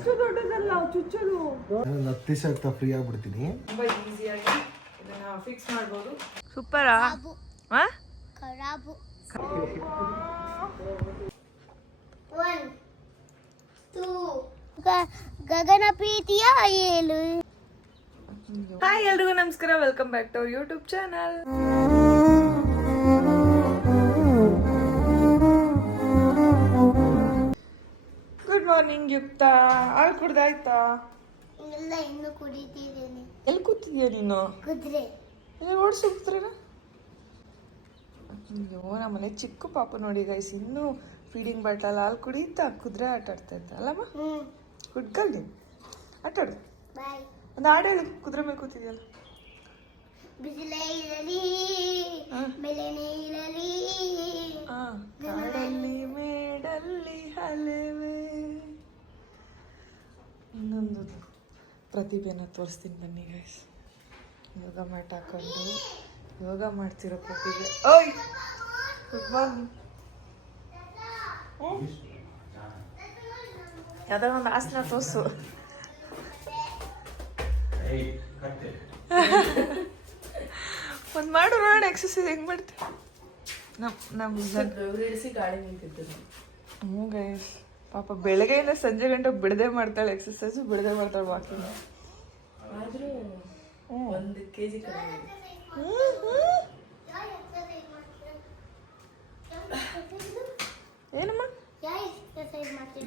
ಅಷ್ಟು ದೊಡ್ಡದಲ್ಲ ಚುಚ್ಚೋದು. ನಾನು 10 ದಿವಸ ಆಗ್ತಾ ಫ್ರೀ ಆಗ್ಬಿಡ್ತೀನಿ. ತುಂಬಾ ಈಸಿಯಾಗಿ ಇದನ್ನ ಫಿಕ್ಸ್ ಮಾಡ್ಬೋದು. ಸೂಪರಾ? ಹಾ? ಖರಾಬು. 1 2 ಗಗನ ಪ್ರೀತಿಯ ಏಳು. ಹಾಯ್ ಎಲ್ರಿಗೂ ನಮಸ್ಕಾರ, welcome back to our YouTube channel. Good morning Yukta. ಹಾಲು ಕುಡ್ದಾಯ್ತಾ? ಇಲ್ಲ, ಇನ್ನು ಕುಡಿತಿದ್ದೀನಿ. ಎಲ್ಲಿ ಕೂತಿದ್ಯಾ ನೀನು? ಕುದ್ರೆ ಎಲ್ಲಿ ಓಡಿಸೋಗ್ತಾರ? ಅಯ್ಯೋ, ನಮ್ಮನೆ ಚಿಕ್ಕ ಪಾಪ ನೋಡಿ ಗೈಸ್, ಇನ್ನೂ ಫೀಡಿಂಗ್ ಬಾಟಲ್ ಹಾಲು ಕುಡಿಯುತ್ತಾ ಕುದುರೆ ಆಟ ಆಡ್ತಾ ಇದ್ದ ಅಲ್ಲಮ್ಮ. ಗುಡ್ ಗರ್ಲ್ ನೀನು, ಆಟ ಆಡು. ಬಾಯ್. ಒಂದು ಹಾಡು ಹೇಳು, ಕುದುರೆ ಮೇಲೆ ಕೂತಿದ್ಯಲ್ಲ. ಬಿಸಿಲೇ ಇರಲಿ ಬೆಲೆನೇ ಇರಲಿ ಕಾಡಲ್ಲಿ ಮೇಡಲ್ಲಿ ಹಲೆವೆ. ಇನ್ನೊಂದು ಪ್ರತಿಭೆನ ತೋರಿಸ್ತೀನಿ ಬನ್ನಿ ಗೈಸ್. ಯೋಗ ಮ್ಯಾಟ್ ಹಾಕೊಂಡು ಯೋಗ ಮಾಡ್ತಿರೋ ಪ್ರತಿಭೆ. ಓಯ್ ಗುಡ್ ಮಾರ್ನಿಂಗ್. ಯಾವ್ದಾರ ಒಂದು ಆಸನ ತೋರಿಸು. ಒಂದು ಮಾಡು ನೋಡೋಣ, ಎಕ್ಸಸೈಸ್ ಹೆಂಗ್ ಮಾಡ್ತೀವಿ. ಗಾಳಿ ನಿಂತಿದ್ದು. ಹ್ಞೂ ಗೈಸ್, ಪಾಪ ಬೆಳಗ್ಗೆಯಿಂದ ಸಂಜೆ ಗಂಟೆ ಬಿಡದೆ ಮಾಡ್ತಾಳೆ ಎಕ್ಸಸೈಸ್, ಬಿಡದೆ ಮಾಡ್ತಾಳೆ ವಾಕಿಂಗ್. ಆದ್ರೂ 1 kg ಕಡಿಮೆ. ಏನಮ್ಮ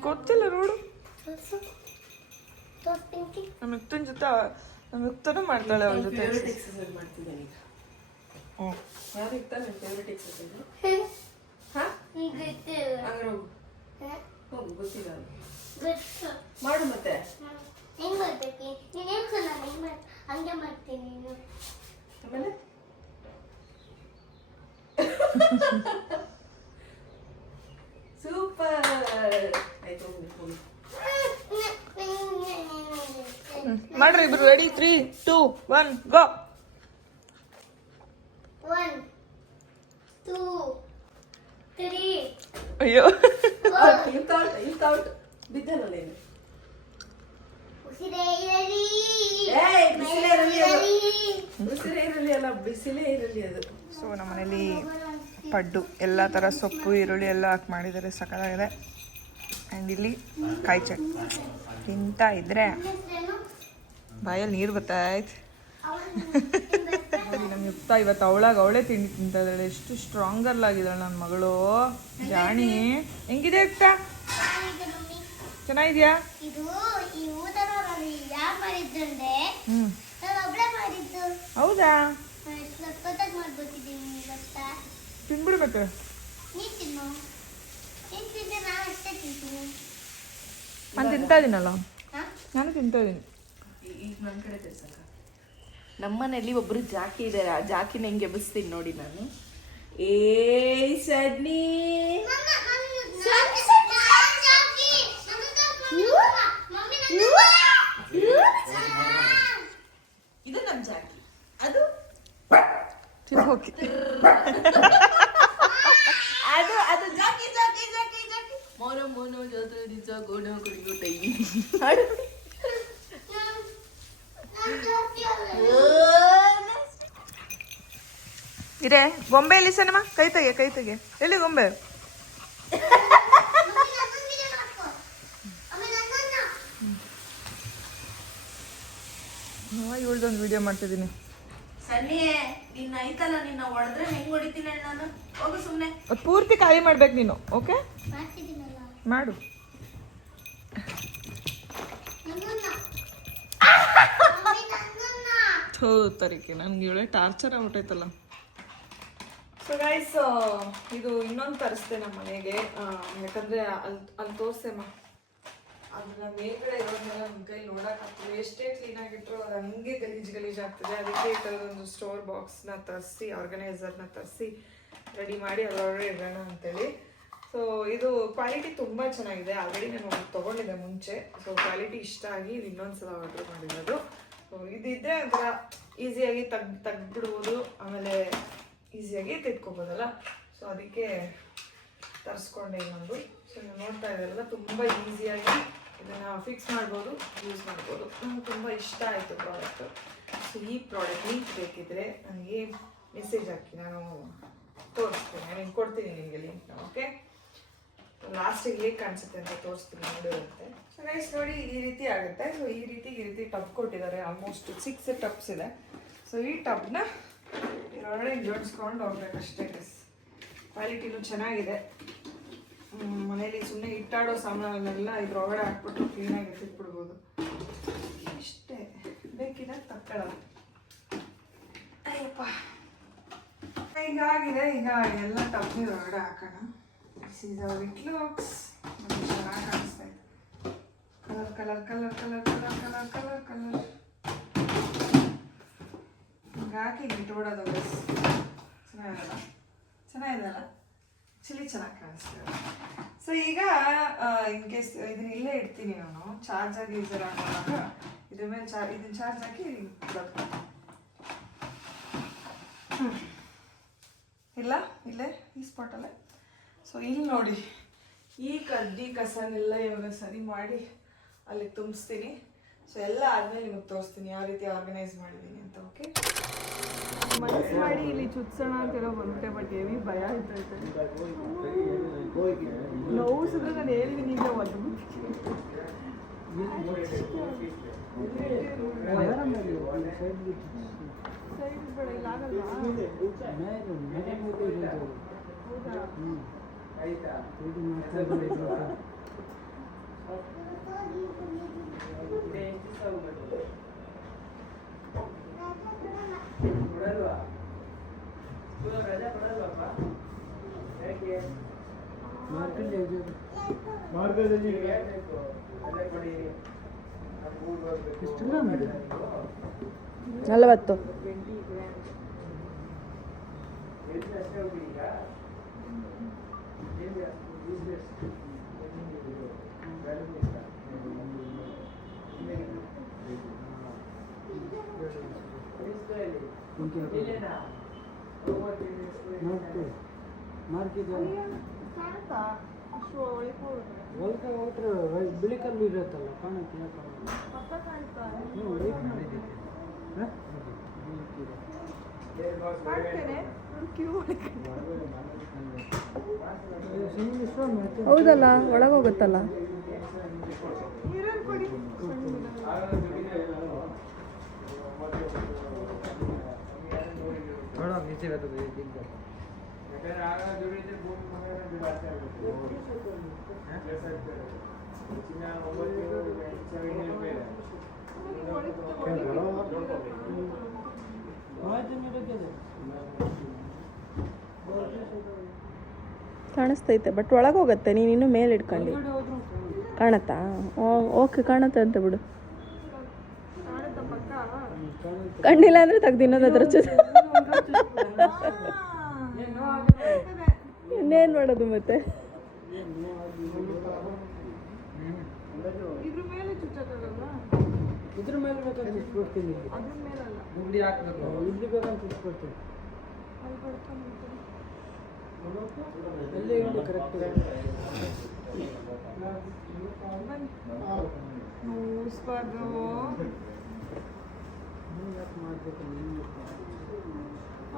ಗೊತ್ತಿಲ್ಲ ನೋಡು. ನಮ್ಮ ಯುಕ್ತನ ಜೊತೆ ನಮ್ಮ ಯುಕ್ತನೂ ಮಾಡ್ತಾಳೆ ಅವ್ರ ಜೊತೆ ಎಕ್ಸರ್ಸೈಸ್ ಮಾಡ್ತಿದ್ದಾನೆ ಈಗ. ಯಾರು ಇರ್ತಾ ನನ್ನ ಫೇವ್ರೆಟ್ ಎಕ್ಸರ್ಸೈಸ್? ಹೋಗು, ಗೊತ್ತಿಲ್ಲ ಮಾಡು. ಮತ್ತೆ ಹೆಂಗ್ ಮಾಡ್ಬೇಕು? ನೀನ್ ಹೇಳ್ಸು, ನಾನು ಹಂಗೆ ಮಾಡ್ತೀನಿ. ನೀನು ಆಮೇಲೆ ಸೂಪರ್ ಆಯ್ತು. ಹೋಗಿ ಮಾಡ್ರಿ ಇಬ್ರು. ರೆಡಿ? 3 2 1 ಗೋ. 1 2 3. ಅಯ್ಯೋ, ಇಲ್ತೌಟ್ ಬಿದ್ದಲ್ಲ ನೀನು. ಉಸಿರೇ ಇರಲಿ ಬಿಸಿಲೇ ಇರಲಿ ಅಲ್ಲ, ಬಿಸಿಲೇ ಇರಲಿ ಅದು. ಸೊ ನಮ್ಮ ಮನೇಲಿ ಪಡ್ಡು ಎಲ್ಲ ಥರ ಸೊಪ್ಪು ಈರುಳ್ಳಿ ಎಲ್ಲ ಹಾಕಿ ಮಾಡಿದ್ದಾರೆ, ಸಕ್ಕತ್ತಾಗಿದೆ. ಆ್ಯಂಡ್ ಇಲ್ಲಿ ಕಾಯಿ ಚಟ್ನಿ ತಿಂತಾ ಇದ್ರೆ ಬಾಯಲ್ಲಿ ನೀರು ಬರ್ತಾಯ್ತು. ನಮ್ಮ ಯುಕ್ತ ಇವತ್ತು ಅವಳೇ ತಿಂಡಿ ತಿಂತಾ ಇದ್ದಾಳೆ. ಎಷ್ಟು ಸ್ಟ್ರಾಂಗರ್ ಆಗಿದ್ದಾಳೆ ನನ್ನ ಮಗಳು. ಜಾಣಿ ಹೆಂಗಿದೆ ಯುಕ್ತ? ಚೆನ್ನಾಗಿದ್ಯಾ? ಇದು ಈ ಊಟನ ಯಾರು ಮಾಡಿದ್ರಂದ್ರೆ ನಾನು ಒಬ್ಳೆ ಮಾಡಿದ್ದು. ಹೌದಾ? ಸಖತ್ತಾಗಿ ಮಾಡ್ಕೊತಿದ್ದೀನಿ ಗೊತ್ತಾ? ತಿನ್ಬಿಡು ಮತ್ತೆ. ನೀನ್ ತಿನ್ನು. ನೀನ್ ತಿಂದ್ರೆ ನಾನು ಅಷ್ಟೇ ತಿಂತೀನಿ. ನಾನು ತಿಂತಾ ಇದ್ದೀನಲ್ಲ, ನಾನು ತಿಂತಾ ಇದ್ದೀನಿ. ಈಗ ನನ್ನ ಕಡೆ ತಿರ್ಸಕ ನಮ್ಮನೇಲಿ ಒಬ್ರು ಜಾಕಿ ಇದ್ದಾರೆ. ಆ ಜಾಕಿನ ಹೆಂಗೆ ಎಬ್ಬಿಸ್ತೀನಿ ನೋಡಿ ನಾನು. ಸಡ್ನಿ ಇದು ನಮ್ಮ ಜಾಕಿ, ಅದು ಓಕೆ. ಅದು ಜಾಕಿ ಜಾಕಿ ಜಾಕಿ ಜಾಕಿ ಮೋನೋ ಮೋನೋ ಜೋತ್ರ ನಿಜ ಗೋಣೋ ಕುಡಿಯೋ ಟೈ. ಇದೆ ಗೊಂಬೆ ಎಲ್ಲಿ ಸನಮ್ಮ? ಕೈ ತೆಗೆ. ಎಲ್ಲಿ ಗೊಂಬೆ? ಇವಳ್ದೊಂದು ವಿಡಿಯೋ ಮಾಡ್ತಿದ್ದೀನಿ. ಸನ್ನಿ ನಿನ್ನ ಐತಲ್ಲ, ನಿನ್ನ ಹೊಡೆದ್ರೆ ಹೆಂಗ್ ಹೊಡಿತೀನಿ ನಾನು? ಹೋಗು ಸುಮ್ಮನೆ. ಅದು ಪೂರ್ತಿ ಖಾಲಿ ಮಾಡ್ಬೇಕು ನೀನು. ಓಕೆ ಮಾಡು. ತರಿಕೆ ನನ್ಗೆ ಇವಳೆ ಟಾರ್ಚರ್ ಆಗ್ಬಿಟ್ಟೈತಲ್ಲ. ಸೊ ಗೈಸ್, ಇದು ಇನ್ನೊಂದು ತರಿಸ್ದೆ ನಮ್ಮ ಮನೆಗೆ. ಯಾಕಂದ್ರೆ ಅಲ್ಲಿ ತೋರ್ಸೆಮ್ಮ, ಅದನ್ನ ಮೇಲ್ಗಡೆ ಇರೋದ್ನೆಲ್ಲ ನಮ್ಮ ಕೈ ನೋಡೋಕ್ಕಾಗ್ತದೆ. ಎಷ್ಟೇ ಕ್ಲೀನಾಗಿಟ್ರು ಅದು ಹಂಗೆ ಗಲೀಜ್ ಆಗ್ತದೆ. ಅದಕ್ಕೆ ಈ ಥರದೊಂದು ಸ್ಟೋರ್ ಬಾಕ್ಸ್ನ ತರಿಸಿ, ಆರ್ಗನೈಸರ್ನ ತರಿಸಿ ರೆಡಿ ಮಾಡಿ ಅದರೊಳಗಡೆ ಇಡೋಣ ಅಂತೇಳಿ. ಸೊ ಇದು ಕ್ವಾಲಿಟಿ ತುಂಬ ಚೆನ್ನಾಗಿದೆ. ಆಲ್ರೆಡಿ ನಾನು ತೊಗೊಂಡಿದ್ದೆ ಮುಂಚೆ. ಸೊ ಕ್ವಾಲಿಟಿ ಇಷ್ಟ ಆಗಿ ಇನ್ನೊಂದ್ಸಲ ಆರ್ಡರ್ ಮಾಡಿರೋದು. ಸೊ ಇದಿದ್ರೆ ಒಂಥರ ಈಸಿಯಾಗಿ ತೆಗ್ದ್ಬಿಡ್ಬೋದು, ಆಮೇಲೆ ಈಸಿಯಾಗಿ ತೆಗ್ದ್ಕೊಬೋದಲ್ಲ. ಸೊ ಅದಕ್ಕೆ ತರಿಸ್ಕೊಂಡೆ ಇನ್ನೊಂದು. ಸೊ ನೀವು ನೋಡ್ತಾ ಇದ್ದಾರಲ್ಲ, ತುಂಬ ಈಸಿಯಾಗಿ ಇದನ್ನು ಫಿಕ್ಸ್ ಮಾಡ್ಬೋದು, ಯೂಸ್ ಮಾಡ್ಬೋದು. ನಂಗೆ ತುಂಬ ಇಷ್ಟ ಆಯಿತು ಪ್ರಾಡಕ್ಟು. ಸೊ ಈ ಪ್ರಾಡಕ್ಟ್ ಲಿಂಕ್ ಬೇಕಿದ್ರೆ ನನಗೆ ಮೆಸೇಜ್ ಹಾಕಿ, ನಾನು ತೋರಿಸ್ತೀನಿ, ನಾನು ಕೊಡ್ತೀನಿ ನಿಮಗೆ ಲಿಂಕ್ನ. ಓಕೆ, ಲಾಸ್ಟಿಗೆ ಹೇಗೆ ಕಾಣಿಸುತ್ತೆ ಅಂತ ತೋರಿಸ್ತೀನಿ, ನೋಡಿರುತ್ತೆ. ಸೊ ನೈಸ್ ನೋಡಿ, ಈ ರೀತಿ ಆಗುತ್ತೆ. ಸೊ ಈ ರೀತಿ ಟಬ್ ಕೊಟ್ಟಿದ್ದಾರೆ. ಆಲ್ಮೋಸ್ಟ್ 6 ಟಬ್ಸ್ ಇದೆ. ಸೊ ಈ ಟಬ್ನ ಇದರೊಳಗಡೆ ಜೋಡಿಸ್ಕೊಂಡು ಹೋಗ್ಬೇಕಷ್ಟೇ. ಕ್ವಾಲಿಟಿನೂ ಚೆನ್ನಾಗಿದೆ. ಮನೇಲಿ ಸುಮ್ಮನೆ ಇಟ್ಟಾಡೋ ಸಾಮಾನೆಲ್ಲ ಇದ್ರೊಳಗಡೆ ಹಾಕ್ಬಿಟ್ಟು ಕ್ಲೀನಾಗಿ ಎತ್ತಿಟ್ಬಿಡ್ಬೋದು. ಇಷ್ಟೇ, ಬೇಕಿದೆ ತಕ್ಕೊಳ್ಳೋದು. ಅಯ್ಯಪ್ಪ, ಹೀಗಾಗಿದೆ. ಈಗ ಎಲ್ಲ ಟಬ್ನಿ ಹೊರಗಡೆ ಹಾಕೋಣ. This is our it looks. ಚೆನ್ನಾಗಿ ಕಾಣಿಸ್ತಾ ಇದೆ. Colour colour colour colour colour colour colour colour ಹಿಂಗಾಗಿ ಇಟ್ಬಿಡೋದು. ಚೆನ್ನಾಗಿದಲ್ಲ, ಚೆನ್ನಾಗಿದಲ್ಲ, ಆ್ಯಕ್ಚುಲಿ ಚೆನ್ನಾಗಿ ಕಾಣಿಸ್ತಿದೆ. ಸೊ ಈಗ ಇನ್ ಕೇಸ್ ಇದನ್ನ ಇಲ್ಲೇ ಇಡ್ತೀನಿ ನಾನು. ಚಾರ್ಜಾಗಿ ಯೂಸರ್ ಹಾಕೋವಾಗ ಇದ್ರ ಮೇಲೆ ಇದನ್ನ ಚಾರ್ಜ್ ಹಾಕಿ ಬಿಡೋದು. ಇಲ್ಲ ಇಲ್ಲೇ ಈ ಸ್ಪಾಟಲ್ಲೇ. ಸೊ ಇಲ್ಲಿ ನೋಡಿ, ಈ ಕಡ್ಡಿ ಕಸನೆಲ್ಲ ಇವಾಗ ಸರಿ ಮಾಡಿ ಅಲ್ಲಿ ತುಂಬಿಸ್ತೀನಿ. ಸೊ ಎಲ್ಲ ಆದಮೇಲೆ ನಿಮಗೆ ತೋರಿಸ್ತೀನಿ ಯಾವ ರೀತಿ ಆರ್ಗನೈಸ್ ಮಾಡಿದ್ದೀನಿ ಅಂತ. ಓಕೆ, ಮನಸ್ಸು ಮಾಡಿ ಇಲ್ಲಿ ಚುಚ್ಚೋಣ ಅಂತೆಲ್ಲ ಬಂತೆ, ಬಟ್ ಹೆವಿ ಭಯ ಆಯ್ತೈತೆ. ನೋವಿಸಿದ್ರೆ ನಾನು ಹೇಳಿದ್ದೀನಿ ಈಗ ಒಂದು ಸೈಡ್ ಬೇಡ, ಇಲ್ಲ ಆಗಲ್ವಾ? ನಲವತ್ತು. ಬಿಳಿ ಕಲ್ಲು ಇರುತ್ತಲ್ಲ, ಕಾಣುತ್ತೆ. ಹೌದಲ್ಲ, ಒಳಗೋಗುತ್ತಲ್ಲ. ಕಾಣಿಸ್ತೈತೆ, ಬಟ್ ಒಳಗೋಗತ್ತೆ. ನೀನು ಇನ್ನೂ ಮೇಲೆ ಇಟ್ಕೊಂಡು ಕಾಣತ್ತಾ? ಓಕೆ, ಕಾಣತ್ತೆ ಅಂತ ಬಿಡು. ಕಣ್ಣಿಲ್ಲ ಅಂದ್ರೆ ತೆಗ್ದಿನ್ನೋದು ಅದ್ರ ಜೊತೆ. ಇನ್ನೇನು ಮಾಡೋದು ಮತ್ತೆ? ಇದ್ರ ಮೇಲೆ ಬೇಕಾದ್ರೆ ಚುಚ್ಕೊಡ್ತೀನಿ. ಗುಂಡಿ ಹಾಕ್ಬೇಕು, ಇಲ್ಲಿ ಬೇಕಂತ ಚುಚ್ಕೊಡ್ತೀನಿ. ಎಲ್ಲಿ ಇಡು ಕರೆಕ್ಟ್. ಮಾಡಬೇಕು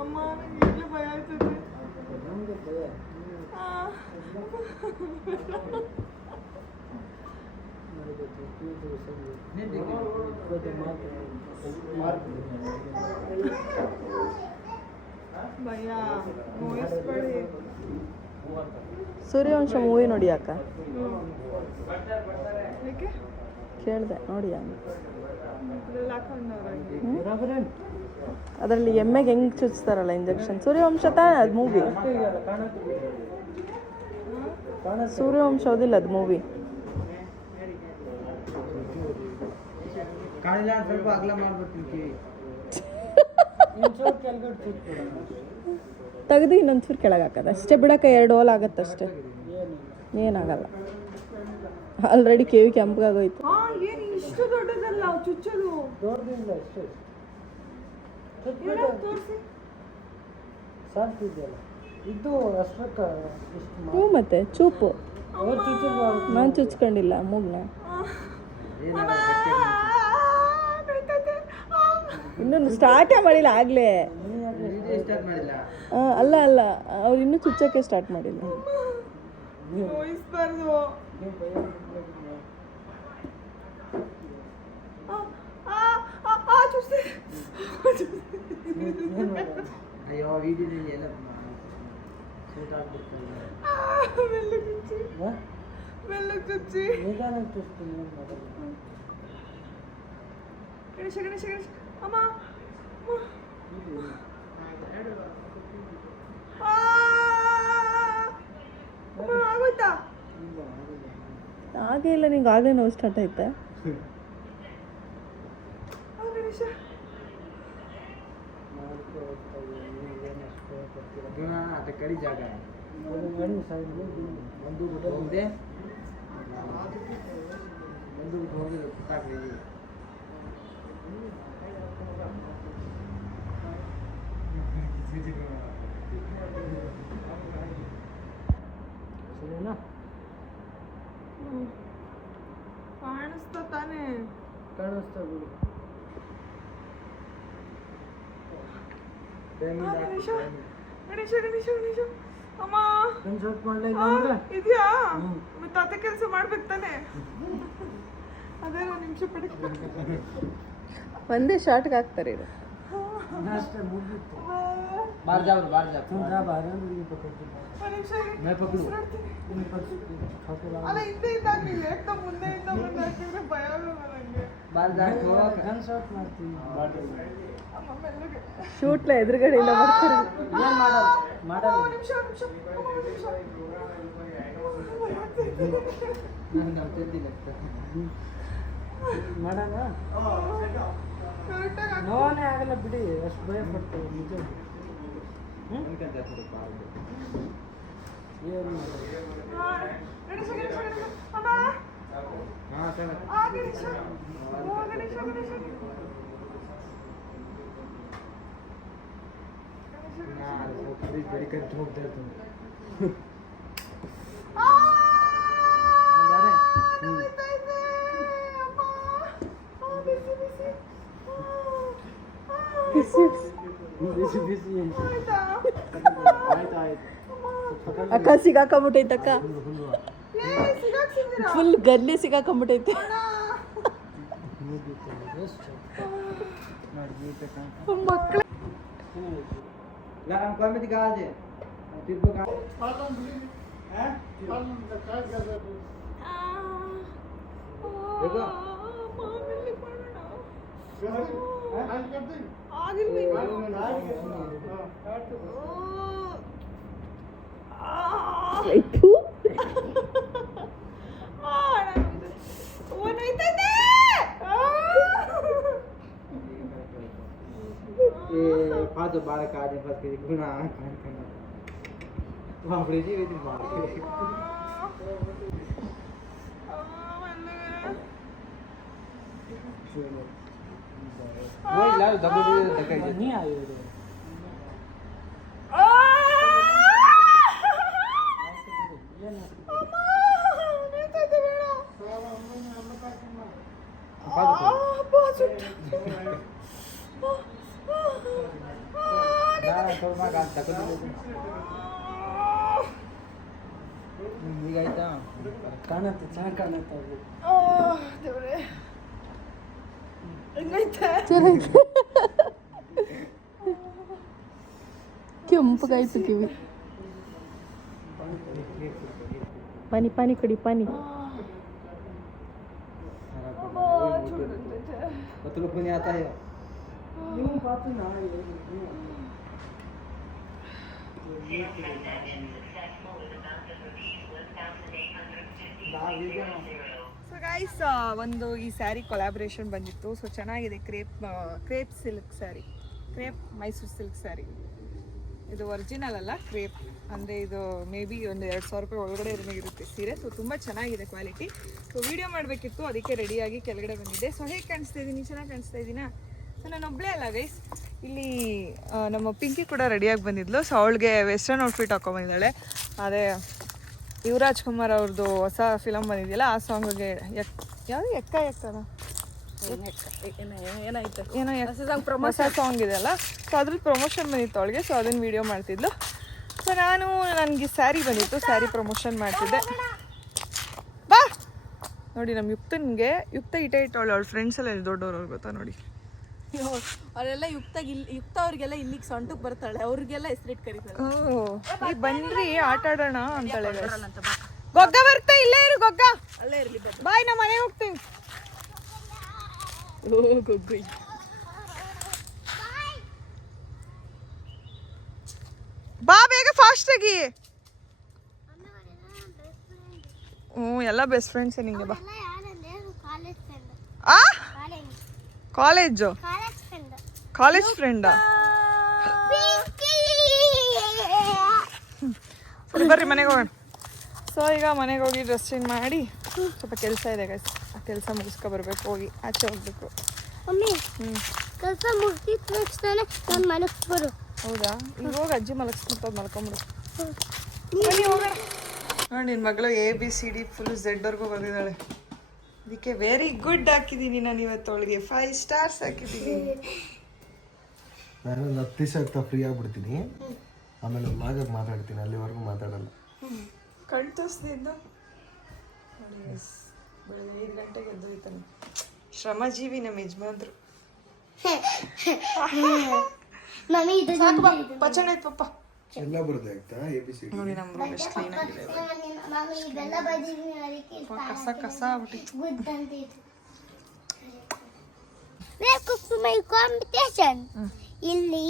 ಅಮ್ಮ, ನನಗೆ ಭಯ ಆಯ್ತದೆ. ನಮಗೆ ಭಯ. ಭಯ ನೋಯಿಸ್ಬೇಡಿ. ಸೂರ್ಯವಂಶ ಮೂವಿ ನೋಡಿ ಅಕ್ಕ, ಯಾಕೆ ಕೇಳಿದೆ ನೋಡಿ. ಹಾಕೊಂಡವ್ರೆ ಅದರಲ್ಲಿ ಎಮ್ಮೆಗೆ ಹೆಂಗೆ ಚುಚ್ತಾರಲ್ಲ ಇಂಜೆಕ್ಷನ್. ಸೂರ್ಯವಂಶ ತಾನೇ ಅದು ಮೂವಿ. ಸೂರ್ಯವಂಶ ಓದಿಲ್ಲ ಅದು ಮೂವಿ. ಸ್ವಲ್ಪ ಅಗಲ ಮಾಡ್ಬಿಡ್ತೀನಿ. ತೆಗೆದು ಇನ್ನೊಂಚೂರು ಕೆಳಗೆ ಹಾಕೋದು ಅಷ್ಟೇ. ಬಿಡಕ್ಕೆ 2 ಹೋಲ್ ಆಗುತ್ತಷ್ಟೇ, ಏನಾಗಲ್ಲ. ಆಲ್ರೆಡಿ ಕಿವಿ ಕೆಂಪಗಾಗೋಯ್ತು. ಏನು ಇಷ್ಟು ದೊಡ್ಡದಲ್ಲ ಚುಚ್ಚೋದು? ದೊಡ್ಡದಿಲ್ಲ ಅಷ್ಟೇ. ತೋರಿಸಿ. ಸಾಲ್ಟ್ ಇದೆಯಲ್ಲ ಇದು ಅಷ್ಟಕ್ಕ. ಹ್ಞೂ, ಮತ್ತೆ ಚೂಪು. ನಾನು ಚುಚ್ಕೊಂಡಿಲ್ಲ ಮೂಗ್ನ. ಇನ್ನೂ ಸ್ಟಾರ್ಟೇ ಮಾಡಿಲ್ಲ ಆಗಲೇ. ಅಲ್ಲ ಅಲ್ಲ, ಅವ್ರು ಇನ್ನೂ ಚುಚ್ಚೋಕ್ಕೆ ಸ್ಟಾರ್ಟ್ ಮಾಡಿಲ್ಲ. ನೋಯಿಸ್ಬಾರ್ದು. ಅಯ್ಯೋ ವಿಡಿಯೋದಲ್ಲಿ ಎಲ್ಲ ಸೂಟ್ ಆಗ್ಬಿಡ್ತಾರೆ. ಬೆಲ್ಲ ಚುಚ್ಚಿ ಗಣೇಶ ಗಣೇಶ ಗಣೇಶ ಅಮ್ಮ ಆಗೋಯ್ತಾ? ಹಾಗೆ ಇಲ್ಲ, ನಿಂಗೆ ಆಗಲೇ ನೋವು ಸ್ಟಾರ್ಟ್ ಆಯ್ತಾ? ಗಣೇಶ ಅದ ಕಡಿ ಜಾಗ ಒಂದು ಬಿಟ್ಟು ಹೋಗಿದೆ, ಒಂದು ಬಿಟ್ಟು ಹೋಗಿದೆ ಗೊತ್ತಾಗ್ಲಿ. ಸರಿನಾ? ಕಾಣಿಸ್ತಾ ತಾನೇ? ಕಾಣಿಸ್ತಾ ಬಿಡು. ಗಣೇಶ ಗಣೇಶ ಗಣೇಶ ಗಣೇಶ ಅಮ್ಮ ಇದೆಯಾ? ಮತ್ತೆ ಅದೇ ಕೆಲಸ ಮಾಡ್ಬೇಕು ತಾನೆ? ಅದೇ ಒಂದು ನಿಮಿಷ ಪಡಕ್ಕೆ ಒಂದೇ ಶಾರ್ಟ್ಗೆ ಹಾಕ್ತಾರೆ ಇದು. बाहर जाओ बाहर जाओ तुम जा बाहर मैं पकड़ू ಅಲ್ಲ ಹಿಂದೆ ಇದ್ದಾಗಲಿಲ್ಲ, ಏಕ್ದಮ್ ಮುಂದೆಯಿಂದ ಮುಂದೆ ಹಾಕಿದ್ರೆ ಭಯ ನನಗೆ. बाहर जाओ ಗನ್ ಶಾಟ್ ಮಾಡ್ತೀನಿ. ಅಮ್ಮ ಮೆಲ್ಲಗೆ ಶೂಟ್ಲ ಎದುರುಗಡೆಯಿಂದ ಬರ್ತಾರೆ. ಏನ್ ಮಾಡಲ್ಲ ನಿಮಿಷ ನಿಮಿಷ ನಾನು ತಿಂದಿಲ್ಲ ಮಾಡೋಣ. ಕರೆಕ್ಟಾಗಿ ನೋವೇ ಆಗಲ್ಲ ಬಿಡಿ, ಅಷ್ಟು ಭಯ ಪಡ್ತೇವೆ ನಿಜ. ಗಣೇಶ ಗಣೇಶ ಗಣೇಶ ಅಮ್ಮ ಗಣೇಶ ಗಣೇಶ ಗಣೇಶ ಬೆಳಿಗ್ಗೆ ಹೋಗ್ತಾ ಇರ್ತೀನಿ. ಬಿಸಿ ಬಿಸಿ ಆಯ್ತು ಆಯ್ತು. ಅಕ್ಕ ಸಿಗಾಕೊಂಬಿಟ್ಟೈತಕ್ಕ, ಫುಲ್ ಗಲ್ಲಿ ಸಿಗಾಕೊಂಬಿಟ್ಟೈತೆ. ಮಕ್ಕಳು हम कम दिखा दे तिरपो का देखो ಆಯ್ತು. ये फादो बार काटे फस के गुना कान करना बापरे जी इतनी मार के वो ला दबो दे नहीं आयो रे ಕಾಣುತ್ತೆ ಚೆನ್ನಾಗಿ ಕಾಣುತ್ತೆ. ದೇವ್ರೆ ಹೆಂಗೈತೆ? ಕೆಂಪಗಾಯ್ತು ಕಿವಿ. ಪಾನಿ ಪಾನಿ ಕಡಿ ಪಾನಿ. मतलब को नहीं आता है यूं बात ना ಸೊ ಗೈಸ್, ಒಂದು ಈ ಸ್ಯಾರಿ ಕೊಲಾಬ್ರೇಷನ್ ಬಂದಿತ್ತು. ಸೊ ಚೆನ್ನಾಗಿದೆ. Crepe silk sari, crepe Mysuru silk sari. ಇದು ಒರಿಜಿನಲ್ ಅಲ್ಲ, ಕ್ರೇಪ್ ಅಂದರೆ ಇದು ಮೇ ಬಿ ಒಂದು 2,000 ರೂಪಾಯಿ ಒಳಗಡೆ ಇರುತ್ತೆ ಸೀರೆ. ಸೊ ತುಂಬ ಚೆನ್ನಾಗಿದೆ ಕ್ವಾಲಿಟಿ. ಸೊ ವಿಡಿಯೋ ಮಾಡಬೇಕಿತ್ತು, ಅದಕ್ಕೆ ರೆಡಿಯಾಗಿ ಕೆಳಗಡೆ ಬಂದಿದ್ದೆ. ಸೊ ಹೇಗೆ ಕಾಣಿಸ್ತಾ ಇದ್ದೀನಿ? ಚೆನ್ನಾಗಿ ಕಾಣಿಸ್ತಾ ಇದ್ದೀನಾ? ಸೊ ನಾನು ಒಬ್ಬಳೇ ಅಲ್ಲ ಗೈಸ್, ಇಲ್ಲಿ ನಮ್ಮ ಪಿಂಕಿ ಕೂಡ ರೆಡಿಯಾಗಿ ಬಂದಿದ್ಲು. ಸೊ ಅವಳಿಗೆ ವೆಸ್ಟರ್ನ್ ಔಟ್ಫಿಟ್ ಹಾಕೊಂಡ್ಬಂದಿದ್ದಾಳೆ. ಅದೇ ಯುವರಾಜ್ ಕುಮಾರ್ ಅವ್ರದ್ದು ಹೊಸ ಫಿಲಮ್ ಬಂದಿದೆಯಲ್ಲ ಆ ಸಾಂಗ್ಗೆ ಯಾವುದು ಎಕ್ಕ ಎಕ್ಕದ ಏನಾಯ್ತು ಏನೋ ಹೊಸ ಸಾಂಗ್ ಇದೆಯಲ್ಲ, ಸೊ ಅದ್ರಲ್ಲಿ ಪ್ರಮೋಷನ್ ಬಂದಿತ್ತು ಅವಳಿಗೆ. ಸೊ ಅದನ್ನ ವಿಡಿಯೋ ಮಾಡ್ತಿದ್ಲು. ಸೊ ನನಗೆ ಸ್ಯಾರಿ ಬಂದಿತ್ತು, ಸ್ಯಾರಿ ಪ್ರಮೋಷನ್ ಮಾಡ್ತಿದ್ದೆ. ಬಾ ನೋಡಿ ನಮ್ಮ ಯುಕ್ತ ಇಟ್ಟವಳು ಅವಳ ಫ್ರೆಂಡ್ಸ್ ಎಲ್ಲ ದೊಡ್ಡವ್ರು ಗೊತ್ತಾ ನೋಡಿ. ಅವರೆಲ್ಲ ಯುಕ್ತ ಅವ್ರಿಗೆಲ್ಲ ಇಲ್ಲಿಗೆ ಸೊಂಟಕ್ಕೆ ಬರ್ತಾಳೆ, ಅವ್ರಿಗೆಲ್ಲ ಹೆಸರಿಟ್ಟು ಕರೀತಾರೆ. ಓ ಬನ್ರಿ ಆಟ ಆಡೋಣ ಅಂತಾಳೆ. ಗೊಗ್ಗ ಬರ್ತಾ ಇಲ್ಲೇ ಇರು, ಗೊಗ್ಗ ಅಲ್ಲೇ ಇರಲಿ. ಬಾಯ್ ನಾ ಮನೆಗೆ ಹೋಗ್ತೀನಿ. ಓ ಗೊಗ್ಗು ಬಾ ಬೇಗ ಫಾಸ್ಟ್ ಆಗಿ. ಎಲ್ಲ ಬೆಸ್ಟ್ ಫ್ರೆಂಡ್ಸ್ ನಿಂಗೆ. ಬಾ ಆ ಕಾಲೇಜ್ ಫ್ರೆಂಡಾ? ಸರಿ ಬರ್ರಿ ಮನೆಗೆ ಹೋಗೋಣ. ಸೊ ಈಗ ಮನೆಗೆ ಹೋಗಿ ಡ್ರೆಸ್ ಚೇಂಜ್ ಮಾಡಿ ಸ್ವಲ್ಪ ಕೆಲಸ ಇದೆ ಗೈಸ್, ಆ ಕೆಲಸ ಮುಗಿಸ್ಕೊ ಬರ್ಬೇಕು. ಹೋಗಿ ಆಚೆ ಹೋಗ್ಬೇಕು. ಕೆಲಸ ಮುಗಿದ ತಕ್ಷಣ ನಾನು ಮಲಗಿಸ್ಬಿಡು. ಹೌದಾ? ಈಗ ಹೋಗಿ ಅಜ್ಜಿ ಮಲಗಿಸ್ಬಿಟ್ಟು ಮಲ್ಕೊಂಬಿಡು. ನೋಡಿ ನಿನ್ನ ಮಗಳು ABCD ಫುಲ್ ಝೆಡ್ವರೆಗೂ ಬಂದಿದ್ದಾಳೆ. ಅದಕ್ಕೆ ವೆರಿ ಗುಡ್ ಹಾಕಿದ್ದೀನಿ ನಾನು ಇವತ್ತು. ಅವಳಿಗೆ 5 ಸ್ಟಾರ್ಸ್ ಹಾಕಿದ್ದೀನಿ. ನಾನು 10 ದಿವಸ ಆಗ್ತಾ ಫ್ರೀ ಆಗ್ಬಿಡ್ತೀನಿ, ಆಮೇಲೆ ಮಾಗಾಗಿ ಮಾತಾಡ್ತೀನಿ, ಅಲ್ಲಿವರೆಗೂ ಮಾತಾಡಲ್ಲ. ಕಣ್ ತೋರಿಸ್ದಿದ್ದು ನೋಡಿ ಬೆಳಗ್ಗೆ 5 ಗಂಟೆಗೆ ಎದ್ದು ಹೋಯ್ತಾನೆ. ಶ್ರಮಜೀವಿ ನಮ್ಮ ಯಜಮಾನ್ರು. ಪಚಣ ಆಯ್ತು ಪಪ್ಪ. ಎಲ್ಲ ಬರುತ್ತೆ ಆಗ್ತಾ ABCD. ನೋಡಿ ನಮ್ಮ ರೂಮ್ ಎಷ್ಟು ಕ್ಲೀನ್ ಆಗಿದೆ. ಕಸ ಕಸ ಆಗ್ಬಿಟ್ಟು. ಕಾಂಪಿಟೇಷನ್ ಇಲ್ಲಿ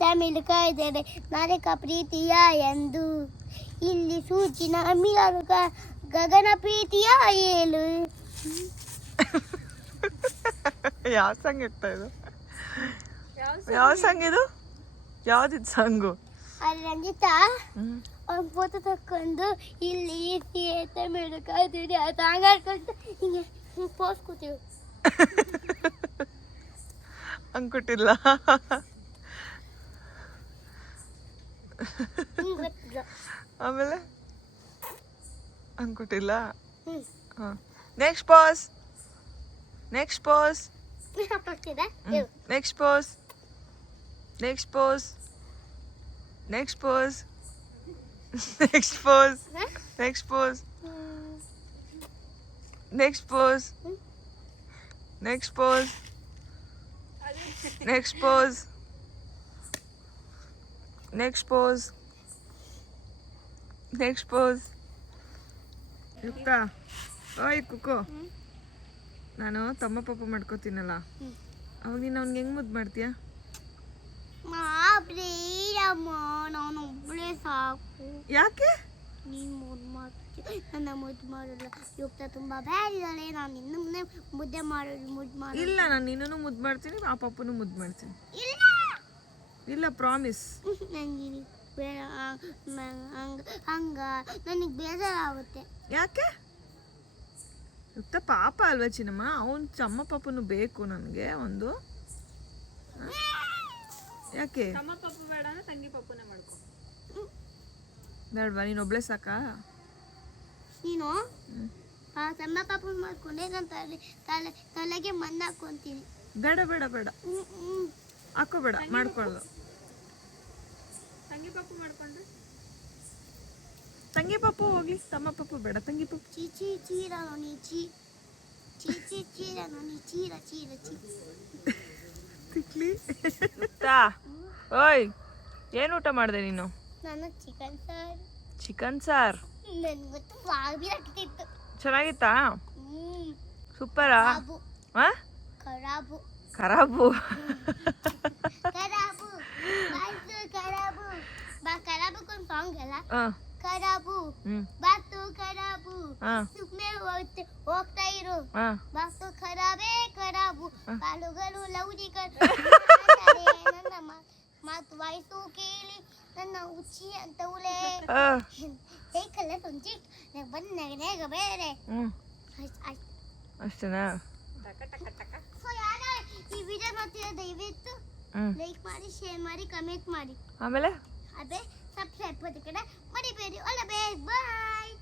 ತಮಿಳು ಕಾಯ್ದರೆ ನಾರಕ ಪ್ರೀತಿಯ ಎಂದು, ಇಲ್ಲಿ ಸೂಚಿನ ಮಿಲರುಗ ಗಗನ ಪ್ರೀತಿಯ ಏಳು. ಯಾವ ಸಾಂಗ್ ಇರ್ತಾ ಇದು? ಯಾವ ಸಾಂಗ್ ಇದು? ಯಾವ್ದಿದ್ ಸಾಂಗು? ಅಲ್ಲಿ ರಂಜಿತಾ ಒಂದು ಫೋಟೋ ತಕ್ಕೊಂಡು ಇಲ್ಲಿ ತಮಿಳು ಕಾಯ್ದರೆ ಆ ಸಾಂಗ್ ಹಾಕೊಂಡು ಹಿಂಗೆ ಪೋಸ್ ಕೂತೀವಿ. ಅಂದ್ಕೊಟ್ಟಿಲ್ಲ. ಆಮೇಲೆ ಅಂದ್ಕೊಟ್ಟಿಲ್ಲ. Next pass. Next pass. Next pass. Next pass. Next pass. Next pass. Next pass. Next pass. Next pass. Next pass. Next pass. Next pass. ಯುಕ್ತ ಓಯ್ ಕುಕ್ಕು, ನಾನು ತಮ್ಮ ಪಾಪ ಮಾಡ್ಕೋತೀನಲ್ಲ, ಅವಾಗ ನೀನು ಅವ್ನಿಗೆ ಹೆಂಗೆ ಮುದ್ದು ಮಾಡ್ತೀಯ? ನಾನು ಒಬ್ಬಳೇ ಸಾಕು. ಯಾಕೆ ನೀನು ಮುದ್ದು ಮಾಡ್ತೀಯ, ನನ್ನ ಮುದ್ದು ಮಾಡಲ್ಲ. ಯುಕ್ತ ತುಂಬ ಬೇರೆ, ನಾನು ಇನ್ನು ಮುಂದೆ ಮುದ್ದೆ ಮುದ್ದು ಮಾಡಿ. ಇಲ್ಲ, ನಾನು ನಿನ್ನೂ ಮುದ್ದು ಮಾಡ್ತೀನಿ, ಆ ಪಾಪನೂ ಮುದ್ದು ಮಾಡ್ತೀನಿ. ಇಲ್ಲ ಪ್ರಾಮಿಸ್. ನನಗೆ ಹಂಗ ನನಗೆ ಬೇಜಾರಾಗುತ್ತೆ. ಯಾಕೆ? ಯುಕ್ತ ಪಾಪ ಅಲ್ವಾ ಚಿನ್ನಮ್ಮ, ಅವನು ತಮ್ಮ ಪಾಪನು ಬೇಕು ನನಗೆ ಒಂದು. ಯಾಕೆ ತಮ್ಮ ಪಾಪ ಬೇಡ ಅಂದ್ರೆ ತಂಗಿ ಪಾಪನೇ ಮಾಡ್ಕೊ. ಬೇಡವಾ? ನೀನು ಒಬ್ಳೆ ಸಾಕಾ? ನೀನು ತಮ್ಮ ಪಾಪ ಮಾಡ್ಕೊಂಡೆ ನಾನು ತಲೆಗೆ ಮಣ್ಣು ಹಾಕೊಂತೀನಿ. ಬೇಡ ಬೇಡ ಬೇಡ ಹಾಕೋಬೇಡ, ಮಾಡ್ಕೊಳ್ಳೋದು. ತಂಗಿ ಪಾಪ ಮಾಡ್ಕೊಂಡ್ರೆ ತಂಗಿ ಪಾಪು ಹೋಗ್ಲಿ, ತಮ್ಮ ಪಾಪು ಬೇಡ. ತಂಗಿ ಪಾಪು ಚೀಚಿ ಚೀರ ನೋನಿ ಚೀಚಿ ಚೀರ ನೋನಿ ಚೀರ ಚೀರ ಚೀ ತಿಕ್ಲಿ. ಓಯ್, ಏನು ಊಟ ಮಾಡಿದೆ ನೀನು? ನಾನು ಚಿಕನ್ ಸಾರು. ಚಿಕನ್ ಸಾರ್ ನನಗೊತ್ತು ಬಾವಿ ಆಗ್ತಿತ್ತು. ಚೆನ್ನಾಗಿತ್ತಾ? ಸೂಪರಾ? ಖರಾಬು ಖರಾಬು ಖರಾಬು ಖರಾಬು ಬಾ ಖರಾಬು ಕೊಂದು ಸಾಂಗ್ ಅಲ್ಲ. ಖರಾಬು ಬಾತು ಖರಾಬು ಸುಮ್ಮನೆ ಹೋಗ್ತಾ ಇರು. ಬಾತು ಖರಾಬೇ ಖರಾಬು ಕಾಲುಗಳು ಲೌಡಿ ನನ್ನ ಮಾತು ವಾಯ್ಸು ಕೇಳಿ ನನ್ನ ಉಚ್ಚಿ ಅಂತ ಉಳೆ ಕಲ್ಲ ತುಂಚಿ ಬಂದು ನೆಗನೆಗ ಬೇರೆ ಅಷ್ಟೇನಾ? ಸೊ ಯಾರ ಈ ವಿಡಿಯೋ ನೋಡ್ತೀರಾ ದಯವಿಟ್ಟು ಲೈಕ್ ಮಾಡಿ, ಶೇರ್ ಮಾಡಿ, ಕಮೆಂಟ್ ಮಾಡಿ. ಆಮೇಲೆ ಅದೇ ಸಬ್ಸ್ಕ್ರೈಬ್ ಮರಿಬೇಡಿ. ಬಾಯ್.